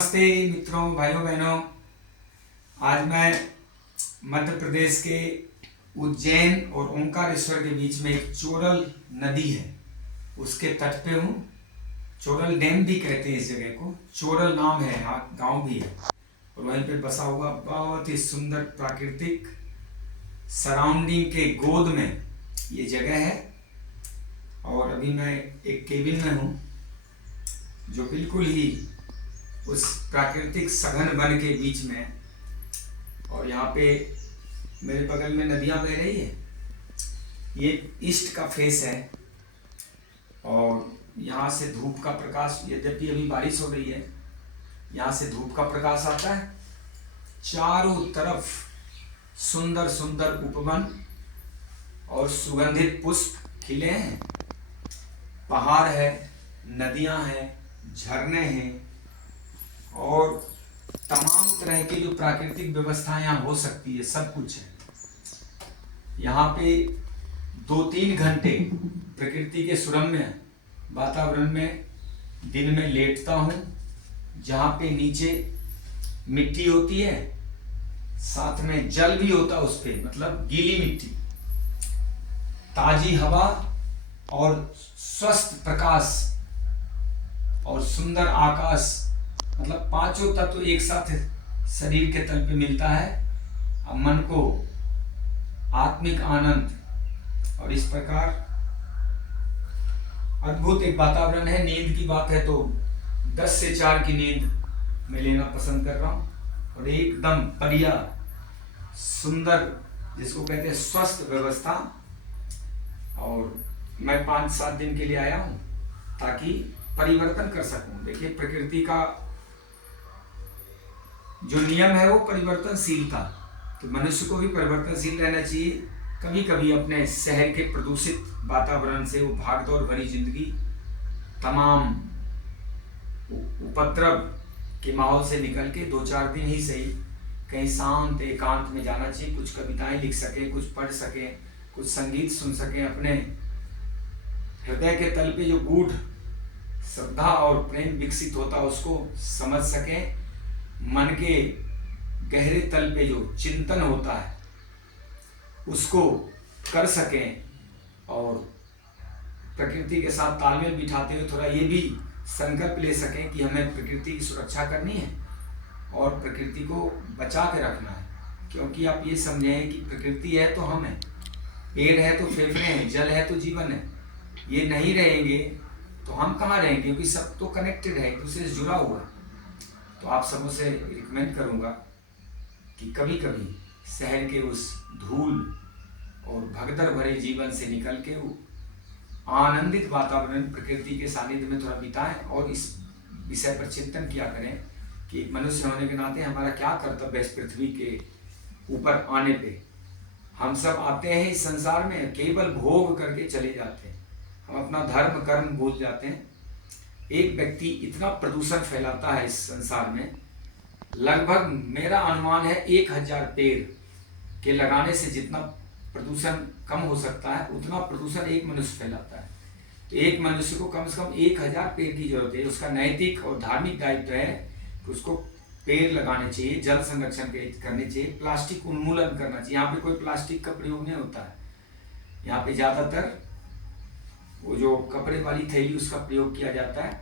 नमस्ते मित्रों, भाइयों बहनों। आज मैं मध्य प्रदेश के उज्जैन और ओंकारेश्वर के बीच में एक चोरल नदी है, उसके तट पे हूँ। चोरल डैम भी कहते हैं इस जगह को, चोरल नाम है, यहाँ गांव भी है। और वहीं पे बसा हुआ बहुत ही सुंदर प्राकृतिक सराउंडिंग के गोद में ये जगह है। और अभी मैं एक केबिन में हूँ जो बिल्कुल ही उस प्राकृतिक सघन वन के बीच में। और यहाँ पे मेरे बगल में नदियाँ बह रही है। ये ईस्ट का फेस है और यहाँ से धूप का प्रकाश, यद्यपि अभी बारिश हो रही है, यहाँ से धूप का प्रकाश आता है। चारों तरफ सुंदर सुंदर उपवन और सुगंधित पुष्प खिले हैं। पहाड़ है, नदियाँ हैं, झरने हैं और तमाम तरह की जो प्राकृतिक व्यवस्थाएं यहाँ हो सकती है, सब कुछ है। यहाँ पे 2-3 घंटे प्रकृति के सुरम्य वातावरण में दिन में लेटता हूँ, जहाँ पे नीचे मिट्टी होती है, साथ में जल भी होता है उस पे, मतलब गीली मिट्टी, ताजी हवा और स्वस्थ प्रकाश और सुंदर आकाश, मतलब पांचों तत्व एक साथ शरीर के तल पे मिलता है। अब मन को आत्मिक आनंद और इस प्रकार अद्भुत एक वातावरण है। नींद की बात है तो 10 से 4 की नींद मैं लेना पसंद कर रहा हूँ। और एकदम बढ़िया सुंदर, जिसको कहते हैं स्वस्थ व्यवस्था। और मैं 5-7 दिन के लिए आया हूँ ताकि परिवर्तन कर सकूं। देखिए, प्रकृति का जो नियम है वो परिवर्तनशीलता, तो मनुष्य को भी परिवर्तनशील रहना चाहिए। कभी कभी अपने शहर के प्रदूषित वातावरण से, वो भागदौड़ भरी जिंदगी, तमाम उपद्रव के माहौल से निकल के 2-4 दिन ही सही कहीं शांत एकांत में जाना चाहिए। कुछ कविताएं लिख सकें, कुछ पढ़ सकें, कुछ संगीत सुन सकें, अपने हृदय के तल पे जो गूढ़ श्रद्धा और प्रेम विकसित होता है उसको समझ सकें। मन के गहरे तल पे जो चिंतन होता है उसको कर सकें और प्रकृति के साथ तालमेल बिठाते हुए थोड़ा ये भी संकल्प ले सकें कि हमें प्रकृति की सुरक्षा करनी है और प्रकृति को बचा के रखना है। क्योंकि आप ये समझें कि प्रकृति है तो हम हैं, पेड़ है तो फेफड़े हैं, जल है तो जीवन है। ये नहीं रहेंगे तो हम कहाँ रहेंगे, क्योंकि सब तो कनेक्टेड है, एक दूसरे से जुड़ा हुआ है। तो आप सबों से रिकमेंड करूँगा कि कभी कभी शहर के उस धूल और भगदड़ भरे जीवन से निकल के वो आनंदित वातावरण प्रकृति के सानिध्य में थोड़ा बिताएं और इस विषय पर चिंतन किया करें कि मनुष्य होने के नाते हमारा क्या कर्तव्य है इस पृथ्वी के ऊपर आने पे। हम सब आते हैं इस संसार में, केवल भोग करके चले जाते हैं, हम अपना धर्म कर्म भूल जाते हैं। एक व्यक्ति इतना प्रदूषण फैलाता है इस संसार में, लगभग मेरा अनुमान है 1000 पेड़ के लगाने से जितना प्रदूषण कम हो सकता है उतना प्रदूषण एक मनुष्य फैलाता है। तो एक मनुष्य को कम से कम 1000 पेड़ की जरूरत है। उसका नैतिक और धार्मिक दायित्व है कि उसको पेड़ लगाने चाहिए, जल संरक्षण करने चाहिए, प्लास्टिक उन्मूलन करना चाहिए। यहाँ पे कोई प्लास्टिक का प्रयोग नहीं होता है, यहाँ पे ज़्यादातर वो जो कपड़े वाली थैली उसका प्रयोग किया जाता है।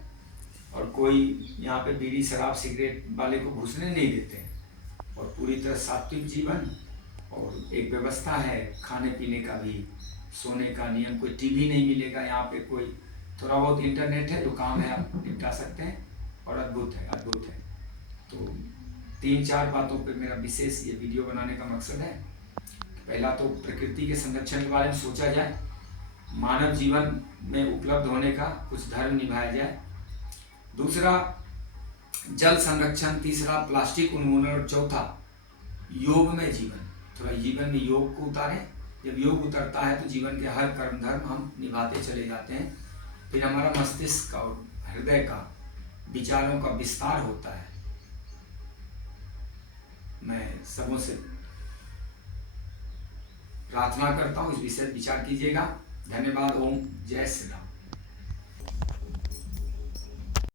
और कोई यहाँ पे बीड़ी शराब सिगरेट वाले को घुसने नहीं देते हैं। और पूरी तरह सात्विक जीवन और एक व्यवस्था है, खाने पीने का भी, सोने का नियम, कोई टीवी नहीं मिलेगा यहाँ पे, कोई थोड़ा बहुत इंटरनेट है, जो काम है आप निपटा सकते हैं। और अद्भुत है, अद्भुत है। तो 3-4 बातों पे मेरा विशेष ये वीडियो बनाने का मकसद है। पहला तो प्रकृति के संरक्षण के बारे में सोचा जाए, मानव जीवन में उपलब्ध होने का कुछ धर्म निभाया जाए। दूसरा जल संरक्षण, तीसरा प्लास्टिक उन्मूलन और चौथा योग में जीवन। थोड़ा जीवन में योग को उतारें। जब योग उतरता है तो जीवन के हर कर्म धर्म हम निभाते चले जाते हैं। फिर हमारा मस्तिष्क का और हृदय का विचारों का विस्तार होता है। मैं सबों से प्रार्थना करता हूँ इस विषय पर विचार कीजिएगा। धन्यवाद। ओम जय श्री राम।